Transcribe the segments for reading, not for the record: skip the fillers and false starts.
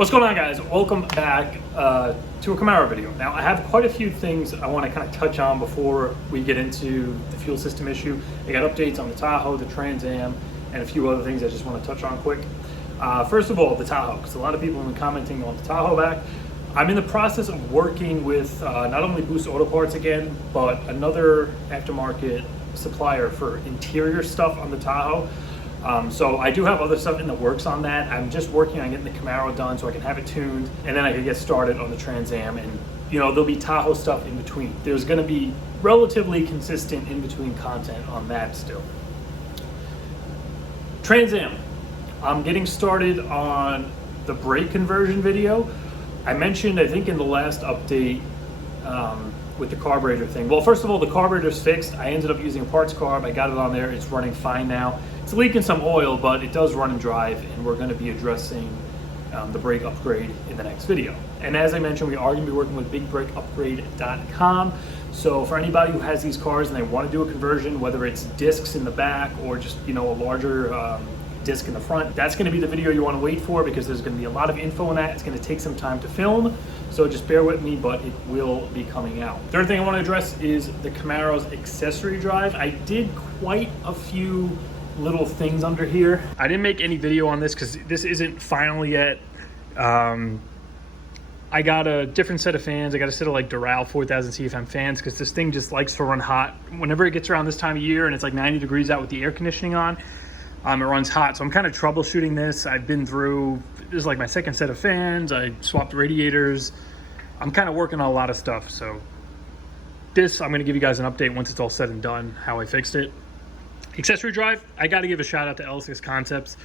What's going on, guys? Welcome back to a Camaro video. Now, I have quite a few things I want to kind of touch on before we get into the fuel system issue. I got updates on the Tahoe, the Trans Am, and a few other things I just want to touch on quick. First of all, the Tahoe, because a lot of people have been commenting on the Tahoe back. I'm in the process of working with not only Boost Auto Parts again, but another aftermarket supplier for interior stuff on the Tahoe. So I do have other stuff in the works on that. I'm just working on getting the Camaro done so I can have it tuned, and then I can get started on the Trans Am, and there'll be Tahoe stuff in between. There's going to be relatively consistent in between content on that still. Trans Am, I'm getting started on the brake conversion video. I mentioned, I think in the last update with the carburetor thing. Well, first of all, the carburetor's fixed. I ended up using a parts carb. I got it on there. It's running fine now. It's leaking some oil, but it does run and drive, and we're going to be addressing the brake upgrade in the next video. And as I mentioned, we are going to be working with BigBrakeUpgrade.com. So for anybody who has these cars and they want to do a conversion, whether it's discs in the back or just a larger disc in the front, that's going to be the video you want to wait for, because there's going to be a lot of info on that. It's going to take some time to film, so just bear with me, but it will be coming out. Third thing I want to address is the Camaro's accessory drive. I did quite a few little things under here. I didn't make any video on this because this isn't final yet. I got a different set of fans. I got a set of like Doral 4000 CFM fans because this thing just likes to run hot. Whenever it gets around this time of year and it's like 90 degrees out with the air conditioning on, it runs hot. So I'm kind of troubleshooting this. I've been through, this is like my second set of fans. I swapped radiators. I'm kind of working on a lot of stuff. So this, I'm going to give you guys an update once it's all said and done, how I fixed it. Accessory drive, I got to give a shout out to L6 Concepts.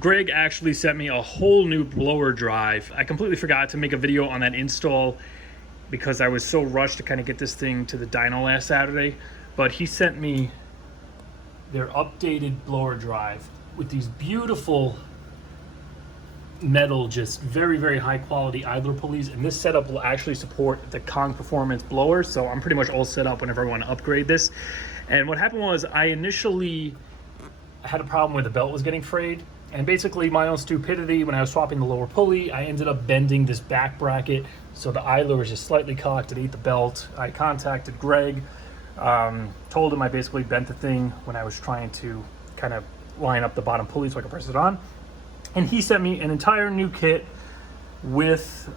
Greg actually sent me a whole new blower drive. I completely forgot to make a video on that install because I was so rushed to kind of get this thing to the dyno last Saturday. But he sent me their updated blower drive with these beautiful metal, just very, very high quality idler pulleys. And this setup will actually support the Kong Performance blower. So I'm pretty much all set up whenever I want to upgrade this. And what happened was I initially had a problem where the belt was getting frayed. And basically my own stupidity, when I was swapping the lower pulley, I ended up bending this back bracket. So the idler was just slightly cocked, it ate the belt. I contacted Greg, told him I basically bent the thing when I was trying to kind of line up the bottom pulley so I could press it on. And he sent me an entire new kit with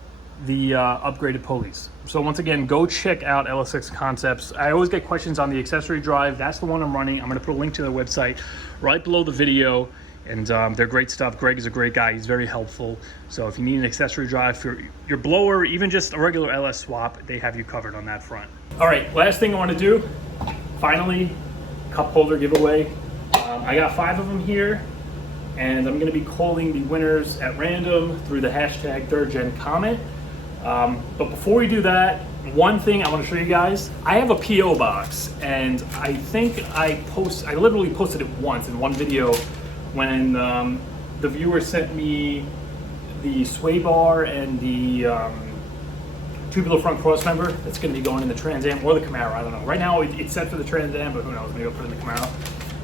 the upgraded pulleys. So once again, go check out L6 Concepts. I always get questions on the accessory drive. That's the one I'm running. I'm going to put a link to their website right below the video. And they're great stuff. Greg is a great guy. He's very helpful. So if you need an accessory drive for your blower, even just a regular LS swap, they have you covered on that front. All right, last thing I want to do, finally, cup holder giveaway. I got 5 of them here, and I'm going to be calling the winners at random through the hashtag 3rd Gen comment. But before we do that, one thing I want to show you guys. I have a PO box, and I think I literally posted it once in one video when the viewer sent me the sway bar and the tubular front cross member that's going to be going in the Trans Am or the Camaro. I don't know. Right now it's set for the Trans Am, but who knows? Maybe I'll put it in the Camaro.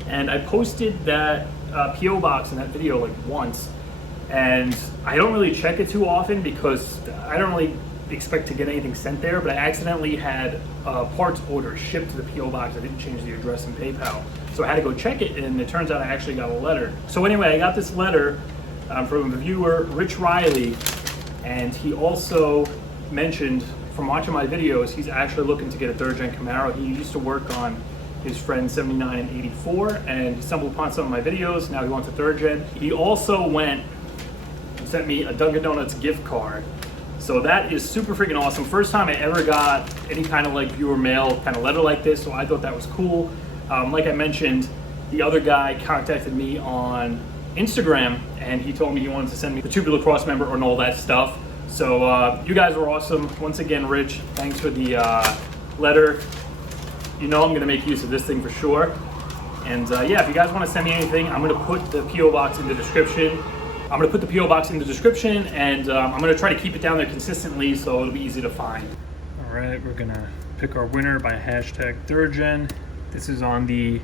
And I posted that PO box in that video like once, and I don't really check it too often because I don't really expect to get anything sent there, but I accidentally had parts order shipped to the PO box. I didn't change the address in PayPal, so I had to go check it, and it turns out I actually got a letter. So anyway, I got this letter from the viewer Rich Riley, and he also mentioned, from watching my videos, he's actually looking to get a 3rd Gen Camaro. He used to work on his friend 79 and 84, and he stumbled upon some of my videos. Now he wants a 3rd Gen. He also sent me a Dunkin' Donuts gift card. So that is super freaking awesome. First time I ever got any kind of like viewer mail kind of letter like this, so I thought that was cool. Like I mentioned, the other guy contacted me on Instagram, and he told me he wanted to send me the tubular cross member and all that stuff. So you guys were awesome. Once again, Rich, thanks for the letter. I'm going to make use of this thing for sure. And yeah, if you guys want to send me anything, I'm going to put the PO box in the description. I'm going to put the PO box in the description, and I'm going to try to keep it down there consistently so it'll be easy to find. All right, we're going to pick our winner by hashtag 3rd Gen. This is on the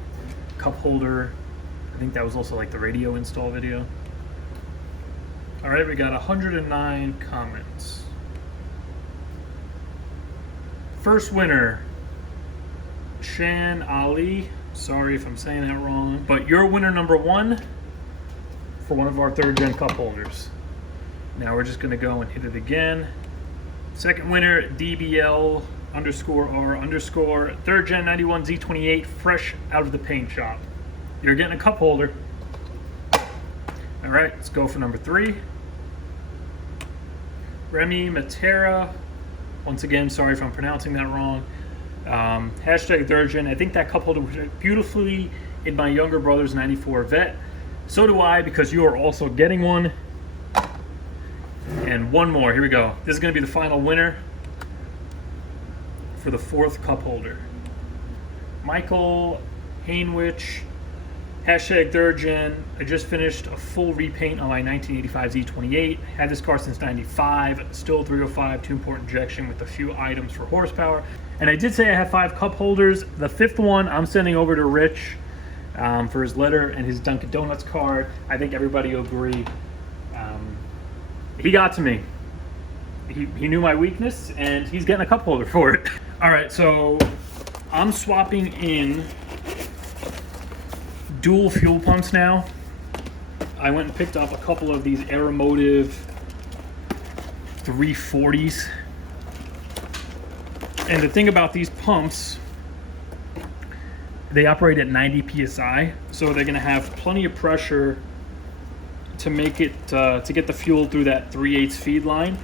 cup holder. I think that was also like the radio install video. All right, we got 109 comments. First winner, Shan Ali. Sorry if I'm saying that wrong, but you're winner number 1 for one of our 3rd gen cup holders. Now we're just gonna go and hit it again. Second winner, DBL_R_, 3rd gen 91 Z28, fresh out of the paint shop. You're getting a cup holder. All right, let's go for number 3. Remy Matera. Once again, sorry if I'm pronouncing that wrong. Hashtag 3rd gen. I think that cup holder was beautifully in my younger brother's 94 Vet. So do I, because you are also getting one. And one more, here we go. This is gonna be the final winner for the 4th cup holder. Michael Hainwich, hashtag 3rd gen. I just finished a full repaint on my 1985 Z28. Had this car since 95, still 305 2-port injection with a few items for horsepower. And I did say I have 5 cup holders. The 5th one I'm sending over to Rich for his letter and his Dunkin' Donuts card. I think everybody will agree. He got to me. He knew my weakness, and he's getting a cup holder for it. All right, so I'm swapping in dual fuel pumps now. I went and picked up a couple of these Aeromotive 340s. And the thing about these pumps, they operate at 90 psi, so they're gonna have plenty of pressure to make it, to get the fuel through that 3/8 feed line.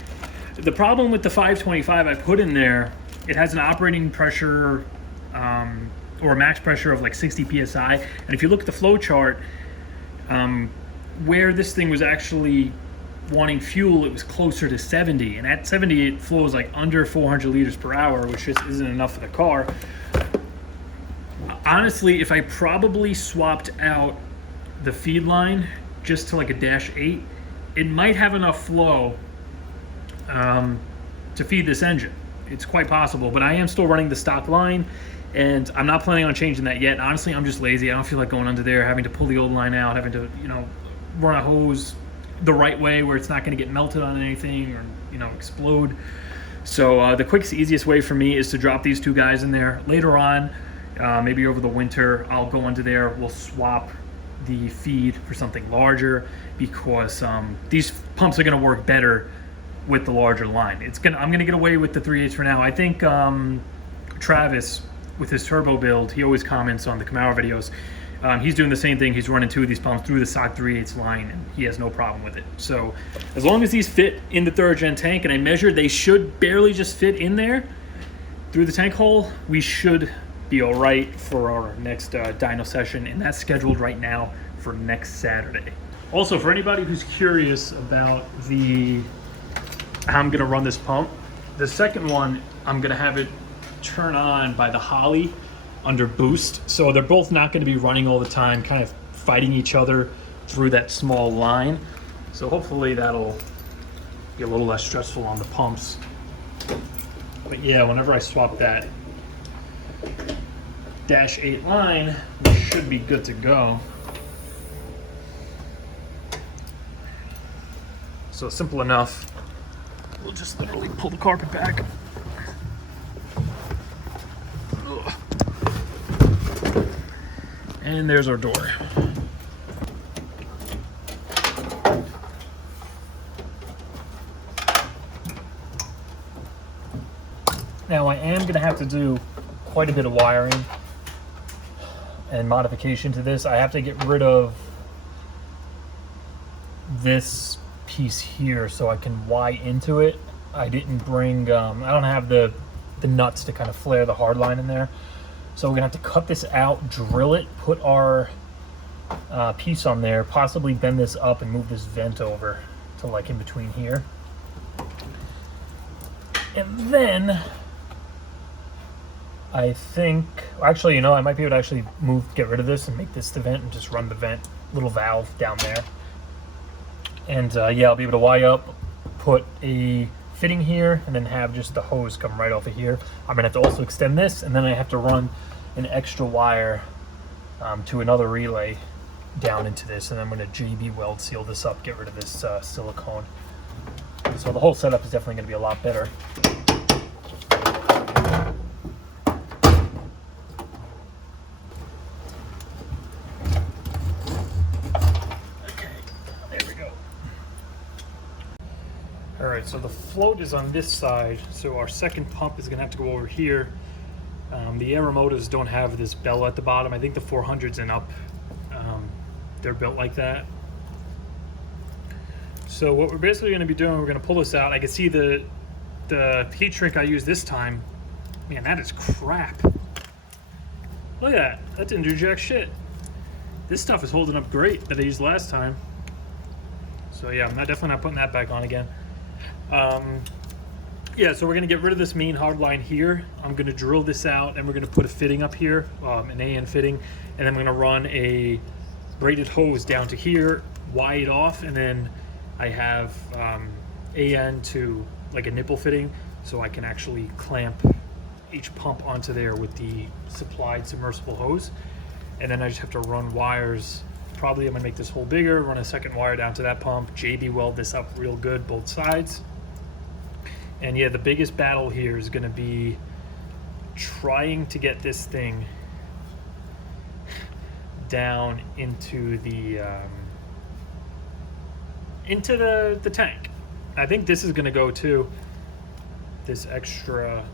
The problem with the 525 I put in there, it has an operating pressure or a max pressure of like 60 psi. And if you look at the flow chart, where this thing was actually wanting fuel, it was closer to 70. And at 70, it flows like under 400 liters per hour, which just isn't enough for the car. Honestly, if I probably swapped out the feed line just to like a -8, it might have enough flow to feed this engine. It's quite possible, but I am still running the stock line, and I'm not planning on changing that yet. Honestly, I'm just lazy. I don't feel like going under there, having to pull the old line out, having to, run a hose the right way where it's not going to get melted on anything or, explode. So the quickest, easiest way for me is to drop these 2 guys in there. Later on, maybe over the winter, I'll go into there. We'll swap the feed for something larger, because these pumps are going to work better with the larger line. I'm going to get away with the 3/8 for now. I think Travis, with his turbo build, he always comments on the Camaro videos. He's doing the same thing. He's running 2 of these pumps through the stock 3/8 line, and he has no problem with it. So as long as these fit in the 3rd gen tank, and I measured they should barely just fit in there through the tank hole, we should be all right for our next dyno session, and that's scheduled right now for next Saturday. Also, for anybody who's curious about how I'm gonna run this pump, the second one, I'm gonna have it turn on by the Holly under boost. So they're both not gonna be running all the time, kind of fighting each other through that small line. So hopefully that'll be a little less stressful on the pumps. But yeah, whenever I swap that -8 line, we should be good to go. So simple enough. We'll just literally pull the carpet back. Ugh. And there's our door. Now I am going to have to do quite a bit of wiring and modification to this. I have to get rid of this piece here so I can Y into it. I didn't bring, I don't have the nuts to kind of flare the hard line in there. So we're gonna have to cut this out, drill it, put our piece on there, possibly bend this up and move this vent over to like in between here. And then I think, actually, I might be able to actually get rid of this and make this the vent and just run the vent, little valve down there. And yeah, I'll be able to Y up, put a fitting here, and then have just the hose come right off of here. I'm gonna have to also extend this, and then I have to run an extra wire to another relay down into this, and then I'm going to JB weld seal this up, get rid of this silicone. So the whole setup is definitely going to be a lot better. Alright, so the float is on this side, so our second pump is going to have to go over here. The Aeromotives don't have this bell at the bottom. I think the 400s and up, they're built like that. So what we're basically going to be doing, we're going to pull this out. I can see the heat shrink I used this time. Man, that is crap. Look at that. That didn't do jack shit. This stuff is holding up great that I used last time. So yeah, I'm definitely not putting that back on again. Yeah, so we're going to get rid of this main hard line here. I'm going to drill this out, and we're going to put a fitting up here, an AN fitting, and then I'm going to run a braided hose down to here, wide off, and then I have AN to like a nipple fitting, so I can actually clamp each pump onto there with the supplied submersible hose. And then I just have to run wires. Probably I'm going to make this hole bigger, run a second wire down to that pump, JB weld this up real good, both sides. And yeah, the biggest battle here is going to be trying to get this thing down into the tank. I think this is going to go too. This extra,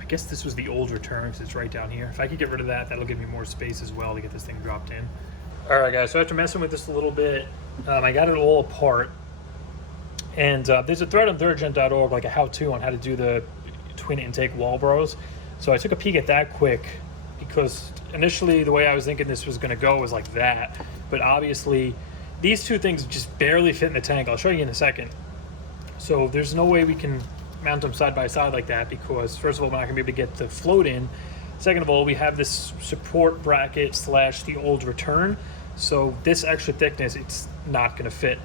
I guess this was the old return because it's right down here. If I could get rid of that, that'll give me more space as well to get this thing dropped in. All right, guys. So after messing with this a little bit, I got it all apart. And there's a thread on thirdgen.org, like a how-to on how to do the twin intake wall bros. So I took a peek at that quick because initially the way I was thinking this was going to go was like that. But obviously these two things just barely fit in the tank. I'll show you in a second. So there's no way we can mount them side by side like that because first of all, we're not going to be able to get the float in. Second of all, we have this support bracket / the old return. So this extra thickness, it's not going to fit.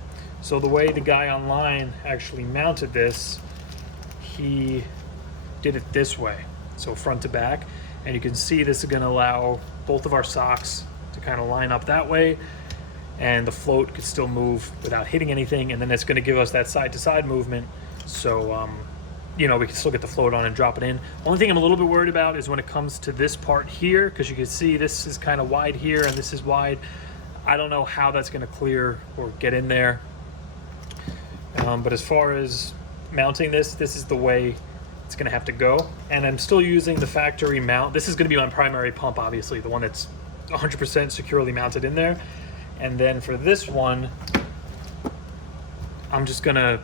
So the way the guy online actually mounted this, he did it this way, so front to back. And you can see this is going to allow both of our socks to kind of line up that way, and the float could still move without hitting anything, and then it's going to give us that side-to-side movement, so you know, we can still get the float on and drop it in. Only thing I'm a little bit worried about is when it comes to this part here, because you can see this is kind of wide here and this is wide. I don't know how that's going to clear or get in there. But as far as mounting this is the way it's going to have to go. And I'm still using the factory mount. This is going to be my primary pump, obviously, the one that's 100% securely mounted in there. And then for this one, I'm just going to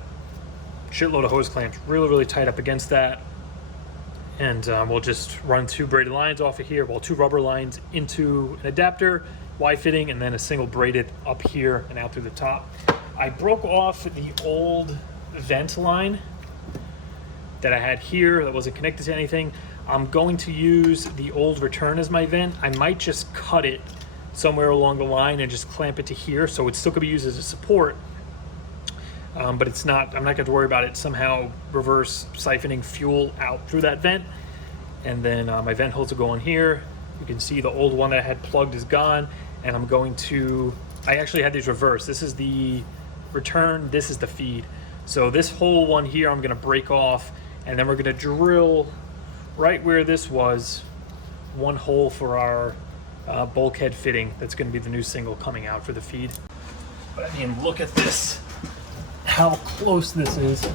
shitload of hose clamps really, really tight up against that. And we'll just run 2 braided lines off of here, well, 2 rubber lines into an adapter, Y fitting, and then a single braided up here and out through the top. I broke off the old vent line that I had here that wasn't connected to anything. I'm going to use the old return as my vent. I might just cut it somewhere along the line and just clamp it to here, so it still could be used as a support. But it's not, I'm not going to worry about it somehow reverse siphoning fuel out through that vent. And then my vent hose will go on here. You can see the old one that I had plugged is gone, and I'm going to, I actually had these reversed. This is the return, this is the feed. So this whole one here I'm going to break off, and then we're going to drill right where this was, 1 hole for our bulkhead fitting. That's going to be the new single coming out for the feed. But I mean, look at this, how close this is.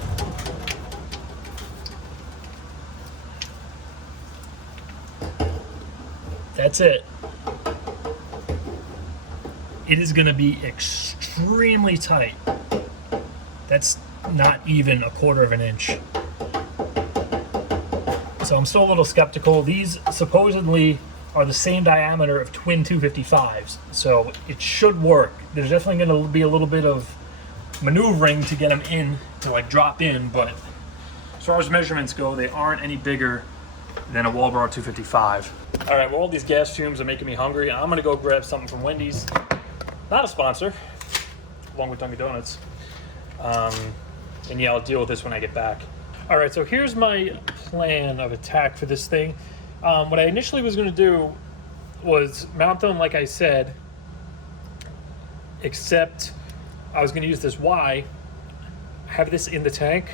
That's it. It is going to be extremely tight. That's not even 1/4 of an inch. So I'm still a little skeptical. These supposedly are the same diameter of twin 255s, so it should work. There's definitely going to be a little bit of maneuvering to get them in, to like drop in, but as far as measurements go, they aren't any bigger than a Walbro 255. All right, well, all these gas fumes are making me hungry. I'm gonna go grab something from Wendy's. Not a sponsor, along with Dunkin' Donuts. And yeah, I'll deal with this when I get back. All right, so here's my plan of attack for this thing. What I initially was gonna do was mount them, like I said, except I was going to use this Y, have this in the tank,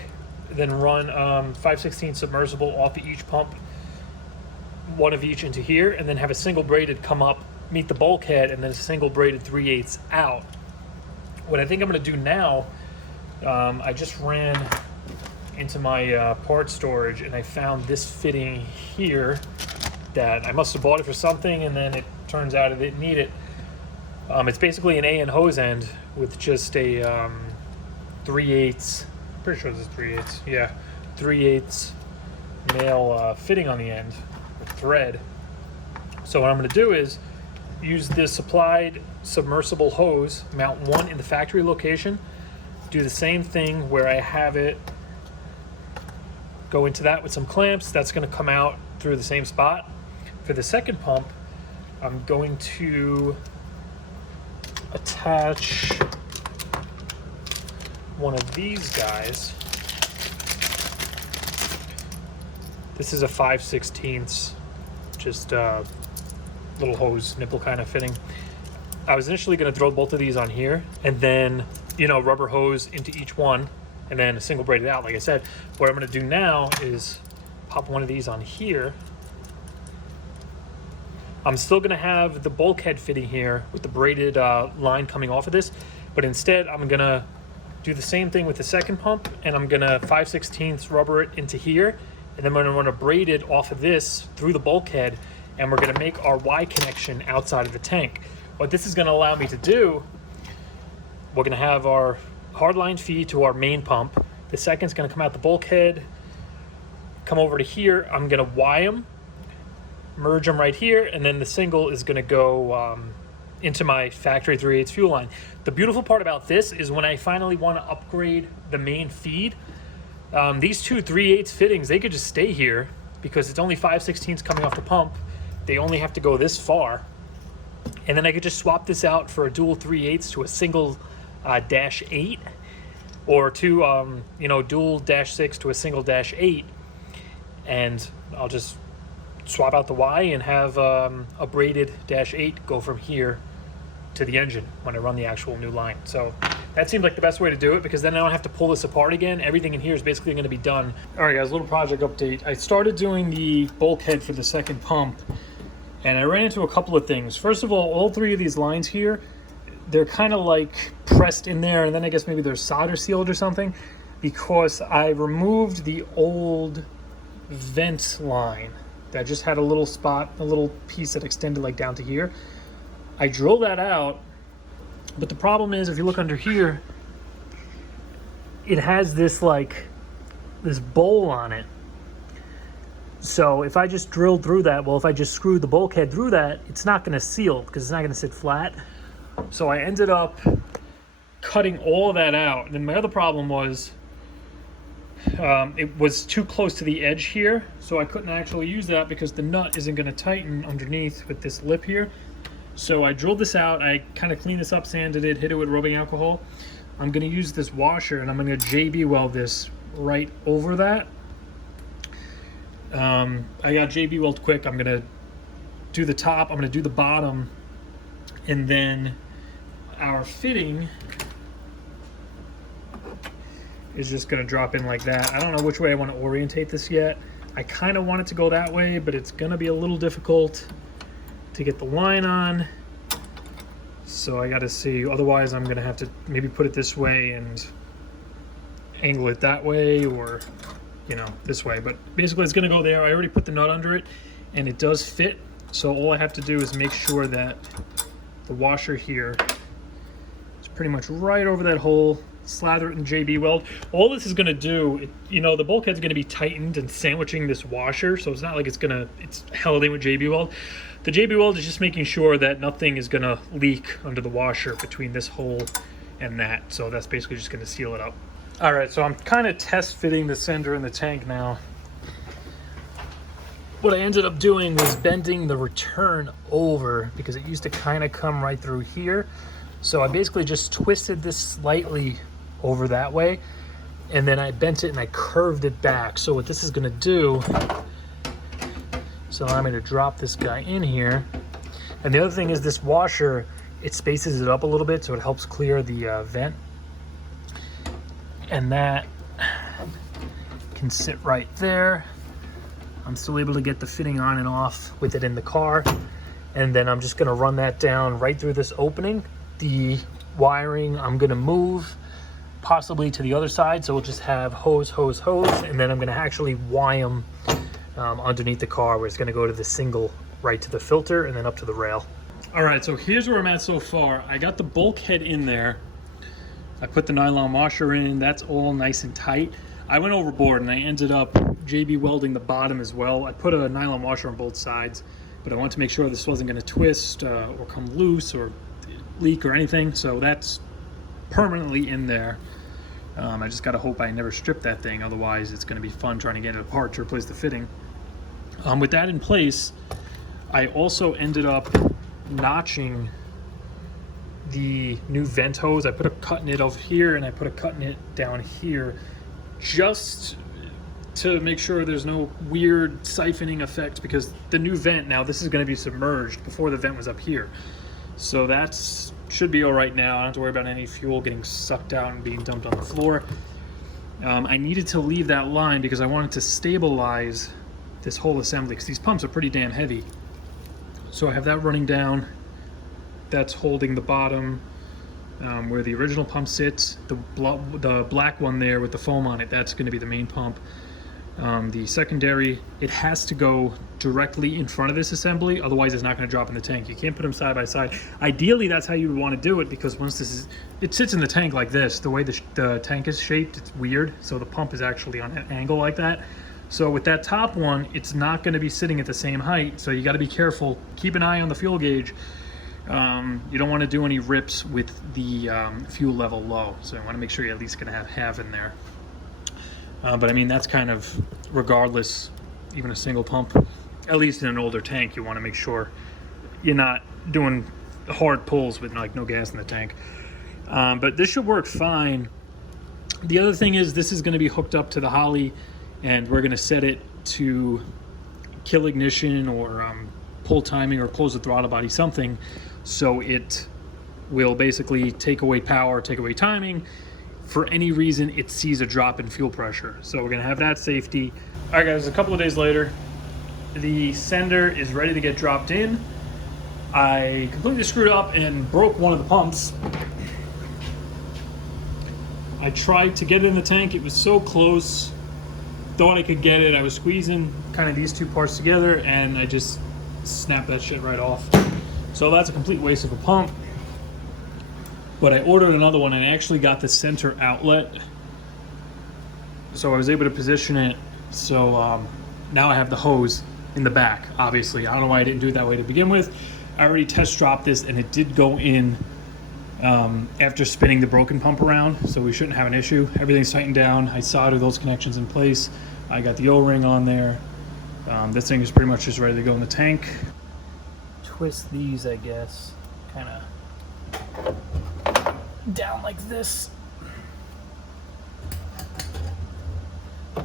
then run 5/16 submersible off of each pump, one of each into here, and then have a single braided come up, meet the bulkhead, and then a single braided 3/8 out. What I think I'm going to do now, I just ran into my part storage and I found this fitting here that I must have bought it for something, and then it turns out I didn't need it. It's basically an AN hose end with just a 3/8, pretty sure this is 3/8, yeah, 3/8 male fitting on the end with thread. So what I'm going to do is use this supplied submersible hose, mount one in the factory location, do the same thing where I have it go into that with some clamps. That's going to come out through the same spot. For the second pump, I'm going to attach one of these guys. This is a 5/16, just little hose nipple kind of fitting. I was initially going to throw both of these on here and then, rubber hose into each one and then a single braided out, like I said. What I'm going to do now is pop one of these on here. I'm still going to have the bulkhead fitting here with the braided line coming off of this, but instead I'm going to do the same thing with the second pump, and I'm going to 5/16 rubber it into here, and then I'm going to run a braided off of this through the bulkhead, and we're going to make our Y connection outside of the tank. What this is going to allow me to do, we're going to have our hardline feed to our main pump. The second's going to come out the bulkhead, come over to here. I'm going to Y them, merge them right here, and then the single is going to go into my factory 3/8 fuel line. The beautiful part about this is when I finally want to upgrade the main feed, these two 3/8 fittings, they could just stay here because it's only 5/16 coming off the pump. They only have to go this far. And then I could just swap this out for a dual 3/8 to a single -8, or two, dual -6 to a single -8. And I'll just swap out the Y and have a braided -8 go from here to the engine when I run the actual new line. So that seems like the best way to do it, because then I don't have to pull this apart again. Everything in here is basically going to be done. All right, guys, little project update. I started doing the bulkhead for the second pump, and I ran into a couple of things. First of all three of these lines here, they're kind of like pressed in there, and then I guess maybe they're solder sealed or something, because I removed the old vent line that just had a little spot, a little piece that extended like down to here. I drilled that out, but the problem is, if you look under here, it has this bowl on it. So if I just drilled through that, if I just screwed the bulkhead through that, it's not going to seal because it's not going to sit flat. So I ended up cutting all of that out. And then my other problem was it was too close to the edge here, so I couldn't actually use that because the nut isn't going to tighten underneath with this lip here. So I drilled this out. I kind of cleaned this up, sanded it, hit it with rubbing alcohol. I'm going to use this washer, and I'm going to JB weld this right over that. I got JB weld quick. I'm going to do the top, I'm going to do the bottom, and then our fitting is just going to drop in like that. I don't know which way I want to orientate this yet. I kind of want it to go that way, but it's going to be a little difficult to get the line on. So I got to see. Otherwise, I'm going to have to maybe put it this way and angle it that way, or this way. But basically, it's going to go there. I already put the nut under it, and it does fit. So all I have to do is make sure that the washer here is pretty much right over that hole. Slather it in JB weld. All this is going to do, the bulkhead's going to be tightened and sandwiching this washer, so it's not like it's held in with JB weld. The JB weld is just making sure that nothing is going to leak under the washer between this hole and that. So that's basically just going to seal it up. All right, so I'm kind of test fitting the sender in the tank now. What I ended up doing was bending the return over because it used to kind of come right through here. So I basically just twisted this slightly over that way, and then I bent it and I curved it back. So what this is going to do is allow me to drop this guy in here. And the other thing is, this washer it spaces it up a little bit so it helps clear the vent. And that can sit right there. I'm still able to get the fitting on and off with it in the car. And then I'm just gonna run that down right through this opening. The wiring I'm gonna move possibly to the other side, so we'll just have hose, and then I'm gonna actually wire them underneath the car, where it's gonna go to the single right to the filter and then up to the rail. All right, so here's where I'm at so far. I got the bulkhead in there. I put the nylon washer in, that's all nice and tight. I went overboard and I ended up JB welding the bottom as well. I put a nylon washer on both sides, but I wanted to make sure this wasn't gonna twist or come loose or leak or anything, so that's permanently in there. I just gotta hope I never strip that thing, otherwise it's gonna be fun trying to get it apart to replace the fitting. With that in place, I also ended up notching the new vent hose. I put a cut in it over here and I put a cut in it down here, just to make sure there's no weird siphoning effect, because the new vent now, this is going to be submerged. Before the vent was up here, so that's should be all right now. I don't have to worry about any fuel getting sucked out and being dumped on the floor. I needed to leave that line because I wanted to stabilize this whole assembly, because these pumps are pretty damn heavy. So I have that running down. That's holding the bottom where the original pump sits. The black one there with the foam on it, that's going to be the main pump. The secondary, it has to go directly in front of this assembly, otherwise it's not going to drop in the tank. You can't put them side by side. Ideally, that's how you would want to do it, because once this is, it sits in the tank like this. The way the tank is shaped, it's weird, so the pump is actually on an angle like that. So with that top one, it's not going to be sitting at the same height, so you got to be careful. Keep an eye on the fuel gauge. You don't want to do any rips with the fuel level low, so you want to make sure you're at least going to have half in there. But I mean, that's kind of regardless, even a single pump, at least in an older tank, you want to make sure you're not doing hard pulls with like no gas in the tank. But this should work fine. The other thing is, this is going to be hooked up to the Holley, and we're going to set it to kill ignition or pull timing or close the throttle body, something, so it will basically take away power, take away timing. For any reason it sees a drop in fuel pressure. So we're gonna have that safety. All right guys, a couple of days later, the sender is ready to get dropped in. I completely screwed up and broke one of the pumps. I tried to get it in the tank, it was so close. Thought I could get it, I was squeezing kind of these two parts together and I just snapped that shit right off. So that's a complete waste of a pump. But I ordered another one and I actually got the center outlet. So I was able to position it. So now I have the hose in the back, obviously. I don't know why I didn't do it that way to begin with. I already test dropped this and it did go in after spinning the broken pump around. So we shouldn't have an issue. Everything's tightened down. I soldered those connections in place. I got the O-ring on there. This thing is pretty much just ready to go in the tank. Twist these, I guess, kind of down like this. All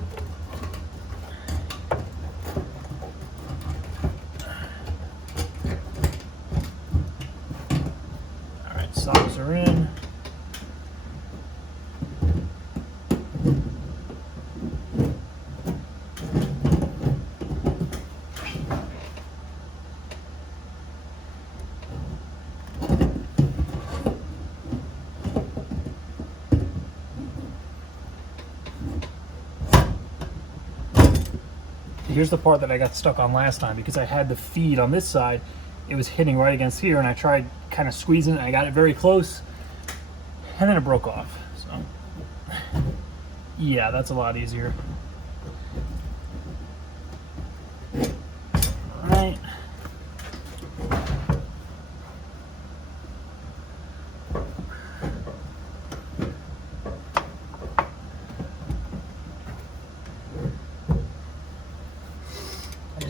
right, socks are in. Here's the part that I got stuck on last time, because I had the feed on this side. It was hitting right against here, and I tried kind of squeezing it. I got it very close, and then it broke off. So, yeah, that's a lot easier. All right.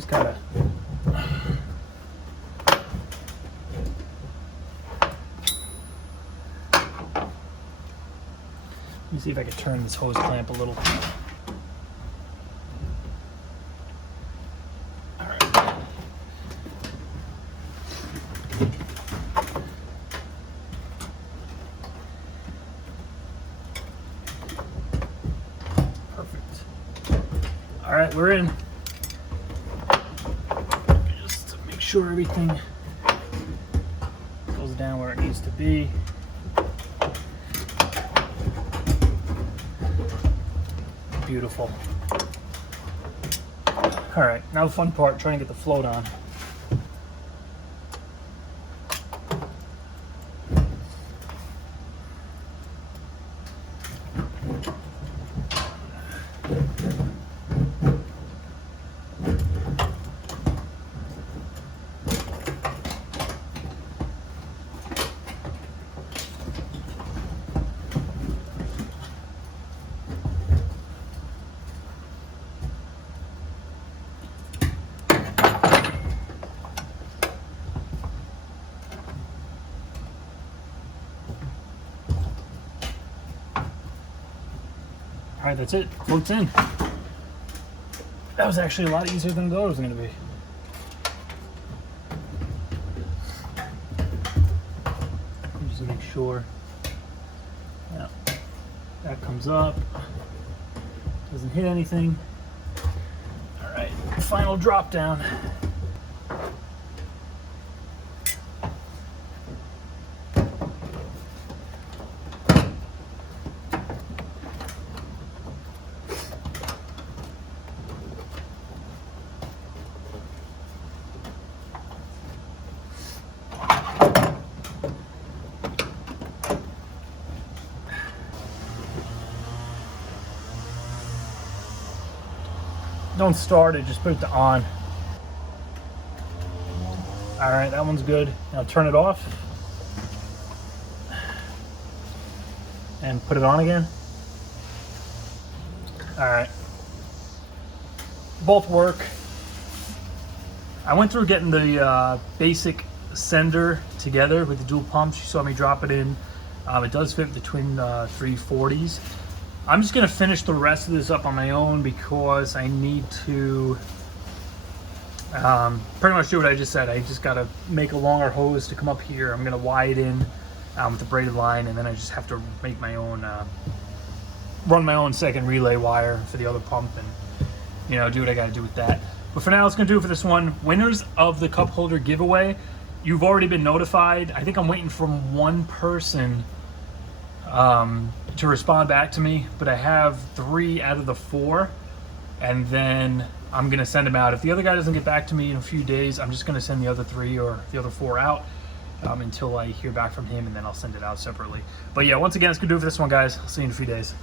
Gotta let me see if I can turn this hose clamp a little. All right. right, we're in. Just to make sure everything goes down where it needs to be. Beautiful. All right, now the fun part, trying to get the float on. All right, that's it. Float's in. That was actually a lot easier than I thought it was going to be. Just make sure. Yeah, that comes up. Doesn't hit anything. All right, final drop down. Don't start it, just put it to on. All right, that one's good. Now turn it off and put it on again. All right, both work. I went through getting the basic sender together with the dual pumps. You saw me drop it in. It does fit the twin 340s. I'm just going to finish the rest of this up on my own because I need to pretty much do what I just said. I just got to make a longer hose to come up here. I'm going to wide in with the braided line, and then I just have to make my own, run my own second relay wire for the other pump and, you know, do what I got to do with that. But for now, that's going to do it for this one. Winners of the cup holder giveaway, you've already been notified. I think I'm waiting from one person to respond back to me, but I have 3 out of the 4, and then I'm gonna send them out. If the other guy doesn't get back to me in a few days, I'm just gonna send the other 3 or the other 4 out until I hear back from him, and then I'll send it out separately. But yeah, once again, that's gonna do it for this one, guys. I'll see you in a few days.